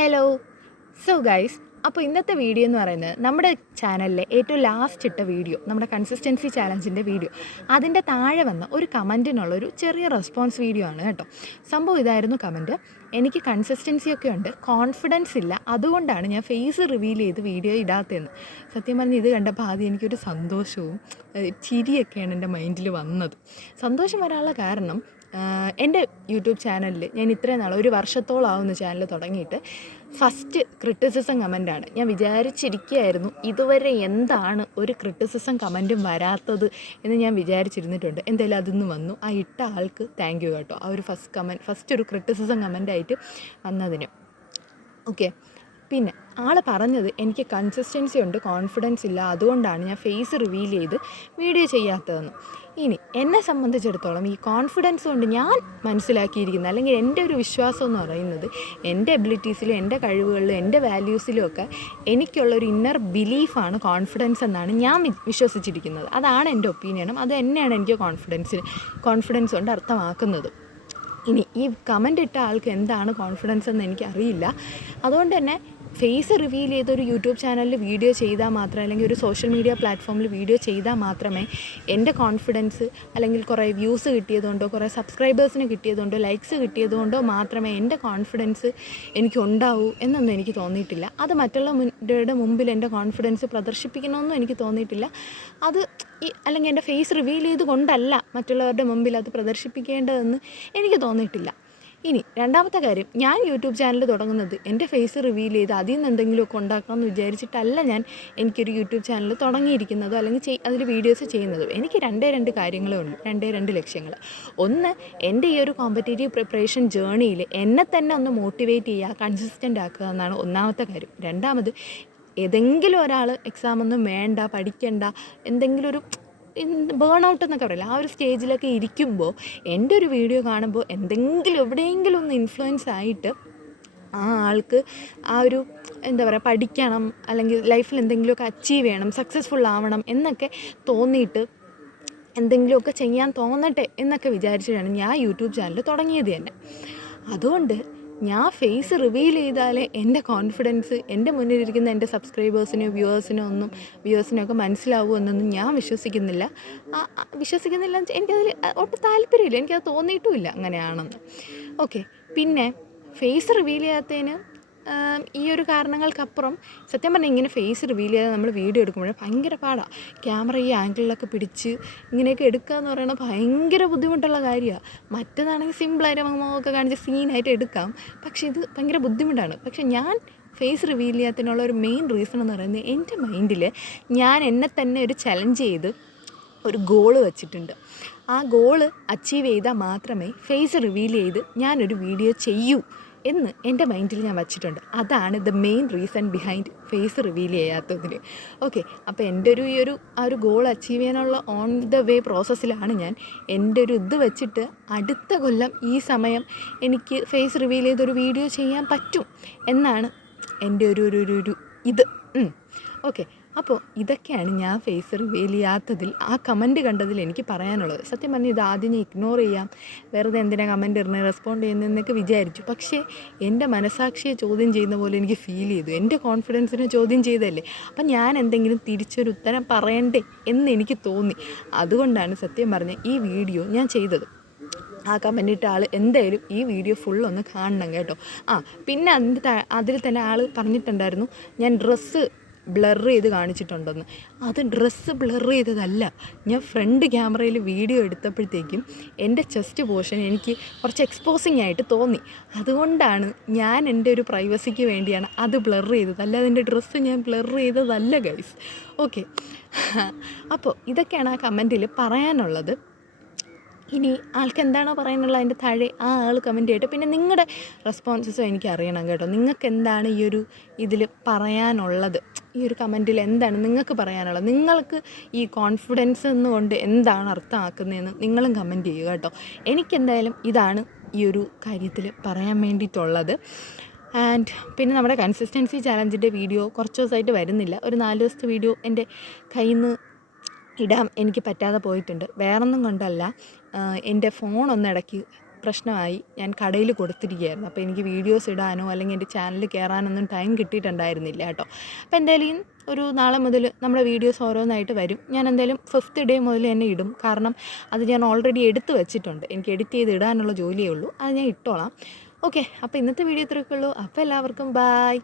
Hello. So guys, അപ്പോൾ ഇന്നത്തെ video എന്ന് പറയുന്നത് നമ്മുടെ ചാനലിലെ ഏറ്റവും ലാസ്റ്റ് ഇട്ട വീഡിയോ, നമ്മുടെ കൺസിസ്റ്റൻസി ചാലഞ്ചിൻ്റെ വീഡിയോ, അതിൻ്റെ താഴെ വന്ന ഒരു കമൻറ്റിനുള്ളൊരു ചെറിയ റെസ്പോൺസ് വീഡിയോ ആണ് കേട്ടോ. സംഭവം ഇതായിരുന്നു കമൻറ്റ്: എനിക്ക് കൺസിസ്റ്റൻസി ഒക്കെ ഉണ്ട്, കോൺഫിഡൻസ് ഇല്ല, അതുകൊണ്ടാണ് ഞാൻ ഫേസ് റിവീൽ ചെയ്ത് വീഡിയോ ഇടാത്തതെന്ന്. സത്യം പറഞ്ഞ് ഇത് കണ്ടപ്പോൾ ആദ്യം എനിക്കൊരു സന്തോഷവും ചിരിയൊക്കെയാണ് എൻ്റെ മൈൻഡിൽ വന്നത്. സന്തോഷം വരാനുള്ള കാരണം, എൻ്റെ യൂട്യൂബ് ചാനലിൽ ഞാൻ ഇത്രയും നാൾ, ഒരു വർഷത്തോളമാവുന്ന ചാനൽ തുടങ്ങിയിട്ട്, ഫസ്റ്റ് ക്രിറ്റിസിസം കമൻറ്റാണ്. ഞാൻ വിചാരിച്ചിരിക്കുകയായിരുന്നു ഇതുവരെ എന്താണ് ഒരു ക്രിറ്റിസിസം കമൻറ്റും വരാത്തത് എന്ന് ഞാൻ വിചാരിച്ചിരുന്നിട്ടുണ്ട്. എന്തായാലും അതൊന്ന് വന്നു. ആ ഇട്ട ആൾക്ക് താങ്ക് യു കേട്ടോ, ആ ഒരു ഫസ്റ്റ് ഒരു ക്രിറ്റിസിസം കമൻറ്റായിട്ട് വന്നതിന്. ഓക്കെ, പിന്നെ ആൾ പറഞ്ഞത് എനിക്ക് കൺസിസ്റ്റൻസി ഉണ്ട്, കോൺഫിഡൻസ് ഇല്ല, അതുകൊണ്ടാണ് ഞാൻ ഫേസ് റിവീൽ ചെയ്ത് വീഡിയോ ചെയ്യാത്തതെന്ന്. ഇനി എന്നെ സംബന്ധിച്ചിടത്തോളം ഈ കോൺഫിഡൻസ് കൊണ്ട് ഞാൻ മനസ്സിലാക്കിയിരിക്കുന്നത്, അല്ലെങ്കിൽ എൻ്റെ ഒരു വിശ്വാസം എന്ന് പറയുന്നത്, എൻ്റെ എബിലിറ്റീസിലും എൻ്റെ കഴിവുകളിലും എൻ്റെ വാല്യൂസിലും ഒക്കെ എനിക്കുള്ളൊരു ഇന്നർ ബിലീഫാണ് കോൺഫിഡൻസ് എന്നാണ് ഞാൻ വിശ്വസിച്ചിരിക്കുന്നത്. അതാണ് എൻ്റെ ഒപ്പീനിയനും, അത് തന്നെയാണ് എനിക്ക് കോൺഫിഡൻസ് കൊണ്ട് അർത്ഥമാക്കുന്നത്. ഇനി ഈ കമൻ്റ് ഇട്ട ആൾക്ക് എന്താണ് കോൺഫിഡൻസ് എന്ന് എനിക്കറിയില്ല. അതുകൊണ്ട് തന്നെ ഫേസ് റിവീൽ ചെയ്തൊരു യൂട്യൂബ് ചാനലിൽ വീഡിയോ ചെയ്താൽ മാത്രമേ, അല്ലെങ്കിൽ ഒരു സോഷ്യൽ മീഡിയ പ്ലാറ്റ്ഫോമിൽ വീഡിയോ ചെയ്താൽ മാത്രമേ എൻ്റെ കോൺഫിഡൻസ്, അല്ലെങ്കിൽ കുറേ വ്യൂസ് കിട്ടിയതുകൊണ്ടോ, കുറേ സബ്സ്ക്രൈബേഴ്സിന് കിട്ടിയതുകൊണ്ടോ, ലൈക്സ് കിട്ടിയതുകൊണ്ടോ മാത്രമേ എൻ്റെ കോൺഫിഡൻസ് എനിക്കുണ്ടാവൂ എന്നൊന്നും എനിക്ക് തോന്നിയിട്ടില്ല. അത് മറ്റുള്ളവരുടെ മുമ്പിൽ എൻ്റെ കോൺഫിഡൻസ് പ്രദർശിപ്പിക്കണമെന്നും എനിക്ക് തോന്നിയിട്ടില്ല. അത് അല്ലെങ്കിൽ എൻ്റെ ഫേസ് റിവീൽ ചെയ്ത് കൊണ്ടല്ല മറ്റുള്ളവരുടെ മുമ്പിൽ അത് പ്രദർശിപ്പിക്കേണ്ടതെന്ന് എനിക്ക് തോന്നിയിട്ടില്ല. ഇനി രണ്ടാമത്തെ കാര്യം, ഞാൻ യൂട്യൂബ് ചാനൽ തുടങ്ങുന്നത് എൻ്റെ ഫേസ് റിവീൽ ചെയ്ത് അതിൽ നിന്ന് എന്തെങ്കിലുമൊക്കെ ഉണ്ടാക്കാമെന്ന് വിചാരിച്ചിട്ടല്ല എനിക്കൊരു യൂട്യൂബ് ചാനൽ തുടങ്ങിയിരിക്കുന്നതോ അല്ലെങ്കിൽ അതിൽ വീഡിയോസ് ചെയ്യുന്നതോ. എനിക്ക് രണ്ട് കാര്യങ്ങളേ ഉള്ളൂ, രണ്ട് ലക്ഷ്യങ്ങൾ. ഒന്ന്, എൻ്റെ ഈ ഒരു കോമ്പറ്റേറ്റീവ് പ്രിപ്പറേഷൻ ജേർണിയിൽ എന്നെ തന്നെ ഒന്ന് മോട്ടിവേറ്റ് ചെയ്യുക, കൺസിസ്റ്റൻ്റ് ആക്കുക എന്നാണ് ഒന്നാമത്തെ കാര്യം. രണ്ടാമത്, ഏതെങ്കിലും ഒരാൾ എക്സാമൊന്നും വേണ്ട, പഠിക്കണ്ട, എന്തെങ്കിലും ഒരു ബേൺ ഔട്ട് എന്നൊക്കെ പറയില്ല, ആ ഒരു സ്റ്റേജിലൊക്കെ ഇരിക്കുമ്പോൾ എൻ്റെ ഒരു വീഡിയോ കാണുമ്പോൾ എവിടെയെങ്കിലും ഒന്ന് ഇൻഫ്ലുവൻസ് ആയിട്ട് ആ ആൾക്ക് ആ ഒരു എന്താ പറയുക, പഠിക്കണം, അല്ലെങ്കിൽ ലൈഫിൽ എന്തെങ്കിലുമൊക്കെ അച്ചീവ് ചെയ്യണം, സക്സസ്ഫുൾ ആവണം എന്നൊക്കെ തോന്നിയിട്ട് എന്തെങ്കിലുമൊക്കെ ചെയ്യാൻ തോന്നട്ടെ എന്നൊക്കെ വിചാരിച്ചിട്ടാണ് ഞാൻ യൂട്യൂബ് ചാനൽ തുടങ്ങിയത് തന്നെ. അതുകൊണ്ട് ഞാൻ ഫേസ് റിവീൽ ചെയ്താലേ എൻ്റെ കോൺഫിഡൻസ് എൻ്റെ മുന്നിലിരിക്കുന്ന എൻ്റെ സബ്സ്ക്രൈബേഴ്സിനോ വ്യൂവേഴ്സിനോ ഒക്കെ മനസ്സിലാവൂ എന്നൊന്നും ഞാൻ വിശ്വസിക്കുന്നില്ല. എനിക്കതിൽ ഒട്ടും താല്പര്യമില്ല, എനിക്കത് തോന്നിയിട്ടുമില്ല അങ്ങനെയാണെന്ന്. ഓക്കെ, പിന്നെ ഫേസ് റിവീൽ ചെയ്യാത്തതിന് ഈ ഒരു കാരണങ്ങൾക്കപ്പുറം, സത്യം പറഞ്ഞാൽ ഇങ്ങനെ ഫേസ് റിവീൽ ചെയ്യാതെ നമ്മൾ വീഡിയോ എടുക്കുമ്പോൾ ഭയങ്കര പാടാണ്. ക്യാമറ ഈ ആംഗിളിലൊക്കെ പിടിച്ച് ഇങ്ങനെയൊക്കെ എടുക്കുക എന്ന് പറയുന്നത് ഭയങ്കര ബുദ്ധിമുട്ടുള്ള കാര്യമാണ്. മറ്റേതാണെങ്കിൽ സിമ്പിളായിട്ട് മുഖമൊക്കെ കാണിച്ച് സീനായിട്ട് എടുക്കാം, പക്ഷേ ഇത് ഭയങ്കര ബുദ്ധിമുട്ടാണ്. പക്ഷേ ഞാൻ ഫേസ് റിവീൽ ചെയ്യാത്തതിനുള്ള ഒരു മെയിൻ റീസൺ എന്ന് പറയുന്നത്, എൻ്റെ മൈൻഡിൽ ഞാൻ എന്നെ തന്നെ ഒരു ചലഞ്ച് ചെയ്ത് ഒരു ഗോള് വെച്ചിട്ടുണ്ട്. ആ ഗോള് അച്ചീവ് ചെയ്താൽ മാത്രമേ ഫേസ് റിവീൽ ചെയ്ത് ഞാനൊരു വീഡിയോ ചെയ്യൂ എന്ന് എൻ്റെ മൈൻഡിൽ ഞാൻ വച്ചിട്ടുണ്ട്. അതാണ് the main reason behind face reveal ചെയ്യാത്തതിന്. ഓക്കെ, അപ്പോൾ എൻ്റെ ആ ഒരു ഗോൾ അച്ചീവ് ചെയ്യാനുള്ള ഓൺ ദ വേ പ്രോസസ്സിലാണ് ഞാൻ. എൻ്റെ ഒരു ഇത് വെച്ചിട്ട് അടുത്ത കൊല്ലം ഈ സമയം എനിക്ക് ഫേസ് റിവീൽ ചെയ്തൊരു വീഡിയോ ചെയ്യാൻ പറ്റും എന്നാണ് എൻ്റെ ഒരു ഇത്. ഓക്കെ, അപ്പോൾ ഇതൊക്കെയാണ് ഞാൻ ഫേസ് റിവീൽ ചെയ്യാത്തതിൽ, ആ കമൻറ്റ് കണ്ടതിൽ എനിക്ക് പറയാനുള്ളത്. സത്യം പറഞ്ഞാൽ ഇത് ആദ്യം ഞാൻ ഇഗ്നോർ ചെയ്യാം, വെറുതെ എന്തിനാ കമൻറ്റ് ഇടുന്നത്, റെസ്പോണ്ട് ചെയ്യുന്നതെന്നൊക്കെ വിചാരിച്ചു. പക്ഷേ എൻ്റെ മനസാക്ഷിയെ ചോദ്യം ചെയ്യുന്ന പോലെ എനിക്ക് ഫീൽ ചെയ്തു. എൻ്റെ കോൺഫിഡൻസിനെ ചോദ്യം ചെയ്തല്ലേ, അപ്പം ഞാൻ എന്തെങ്കിലും തിരിച്ചൊരു ഉത്തരം പറയണ്ടേ എന്ന് എനിക്ക് തോന്നി. അതുകൊണ്ടാണ് സത്യം പറഞ്ഞ ഈ വീഡിയോ ഞാൻ ചെയ്തത്. ആ കമൻ്റ് ഇട്ട ആൾ എന്തായാലും ഈ വീഡിയോ ഫുള്ളൊന്ന് കാണണം കേട്ടോ. പിന്നെ അതിൽ തന്നെ ആൾ പറഞ്ഞിട്ടുണ്ടായിരുന്നു ഞാൻ ഡ്രസ്സ് ബ്ലർ ചെയ്ത് കാണിച്ചിട്ടുണ്ടെന്ന്. അത് ഡ്രസ്സ് ബ്ലർ ചെയ്തതല്ല, ഞാൻ ഫ്രണ്ട് ക്യാമറയിൽ വീഡിയോ എടുത്തപ്പോഴത്തേക്കും എൻ്റെ ചെസ്റ്റ് പോർഷൻ എനിക്ക് കുറച്ച് എക്സ്പോസിങ് ആയിട്ട് തോന്നി. അതുകൊണ്ടാണ് ഞാൻ എൻ്റെ ഒരു പ്രൈവസിക്ക് വേണ്ടിയാണ് അത് ബ്ലർ ചെയ്തത്, അല്ലാതെ എൻ്റെ ഡ്രസ്സ് ഞാൻ ബ്ലർ ചെയ്തതല്ല ഗൈസ്. ഓക്കെ, അപ്പോൾ ഇതൊക്കെയാണ് ആ കമൻറ്റിൽ പറയാനുള്ളത്. ഇനി ആൾക്ക് എന്താണോ പറയാനുള്ളത് അതിൻ്റെ താഴെ ആ ആൾ കമൻറ്റ് ചെയ്യട്ടെ. പിന്നെ നിങ്ങളുടെ റെസ്പോൺസസും എനിക്ക് അറിയണം കേട്ടോ. നിങ്ങൾക്ക് എന്താണ് ഈ ഒരു ഇതിൽ പറയാനുള്ളത്, ഈ ഒരു കമൻറ്റിൽ എന്താണ് നിങ്ങൾക്ക് പറയാനുള്ളത്, നിങ്ങൾക്ക് ഈ കോൺഫിഡൻസ് എന്നുകൊണ്ട് എന്താണ് അർത്ഥമാക്കുന്നതെന്ന് നിങ്ങളും കമൻറ്റ് ചെയ്യുക കേട്ടോ. എനിക്കെന്തായാലും ഇതാണ് ഈ ഒരു കാര്യത്തിൽ പറയാൻ വേണ്ടിയിട്ടുള്ളത്. ആൻഡ് പിന്നെ നമ്മുടെ കൺസിസ്റ്റൻസി ചാലഞ്ചിൻ്റെ വീഡിയോ കുറച്ച് ദിവസമായിട്ട് വരുന്നില്ല. ഒരു 4 ദിവസത്തെ വീഡിയോ എൻ്റെ കയ്യിൽ നിന്ന് ഇടാൻ എനിക്ക് പറ്റാതെ പോയിട്ടുണ്ട്. വേറൊന്നും കൊണ്ടല്ല, എൻ്റെ ഫോണൊന്നിടയ്ക്ക് പ്രശ്നമായി. ഞാൻ കടയിൽ കൊടുത്തിരിക്കുകയായിരുന്നു. അപ്പോൾ എനിക്ക് വീഡിയോസ് ഇടാനോ അല്ലെങ്കിൽ എൻ്റെ ചാനൽ കയറാനൊന്നും ടൈം കിട്ടിയിട്ടുണ്ടായിരുന്നില്ല കേട്ടോ. അപ്പോൾ എന്തായാലും ഒരു നാളെ മുതൽ നമ്മുടെ വീഡിയോസ് ഓരോന്നായിട്ട് വരും. ഞാൻ എന്തായാലും 5th ഡേ മുതൽ തന്നെ ഇടും. കാരണം അത് ഞാൻ ഓൾറെഡി എടുത്ത് വെച്ചിട്ടുണ്ട്. എനിക്ക് എഡിറ്റ് ചെയ്ത് ഇടാനുള്ള ജോലിയേ ഉള്ളൂ. അത് ഞാൻ ഇട്ടോളാം. ഓക്കെ, അപ്പോൾ ഇന്നത്തെ വീഡിയോ ഇത്രയൊക്കെ ഉള്ളൂ. അപ്പോൾ എല്ലാവർക്കും ബായ്.